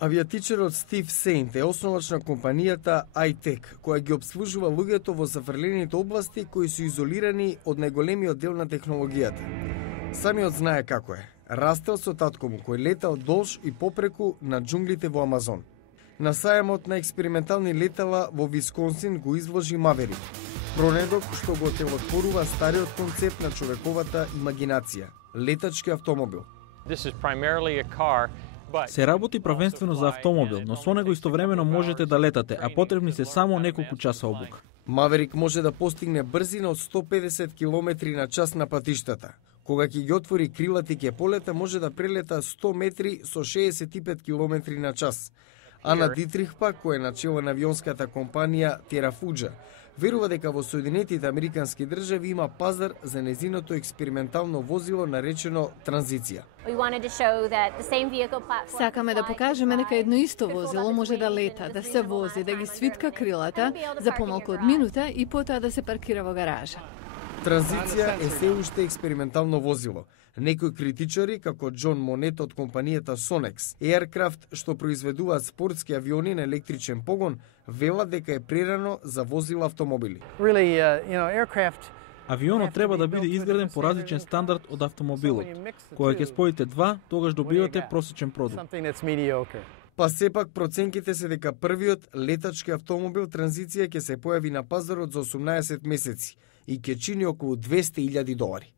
Авиатичарот Стив Сейнт е основач на компанијата iTech, која ги обслужува луѓето во зафрлените области кои се изолирани од најголемиот дел на технологијата. Самиот знае како е. Растел со татко му, кој летал долж и попреку на џунглите во Амазон. На сајамот на експериментални летала во Висконсин го изложи Маверик, пронедок што го телотворува стариот концепт на човековата имагинација – летачки автомобил. Се работи првенствено за автомобил, но со него истовремено можете да летате, а потребни се само неколку часа обука. Маверик може да постигне брзина од 150 км на час на патиштата. Кога ќе ги отвори крилата и ќе полета, може да прелета 100 метри со 65 км на час. Ана Дитрих пак, кој е начело на авионската компанија Терафуџа, верува дека во Соединетите Американски држави има пазар за незиното експериментално возило наречено Транзиција. Сакаме да покажеме дека едно исто возило може да лета, да се вози, да ги свитка крилата за помалку од минута и потоа да се паркира во гаража. Транзиција е се уште експериментално возило. Некои критичари, како Џон Монет од компанијата Sonex Aircraft, што произведуваат спортски авиони на електричен погон, велат дека е прерано за возила автомобили. Авионот треба да биде изграден по различен стандард од автомобилот. Кога ќе споите два, тогаш добивате просечен продукт. Па сепак проценките се дека првиот летачки автомобил Транзиција ќе се појави на пазарот за 18 месеци и ќе чини околу $200,000.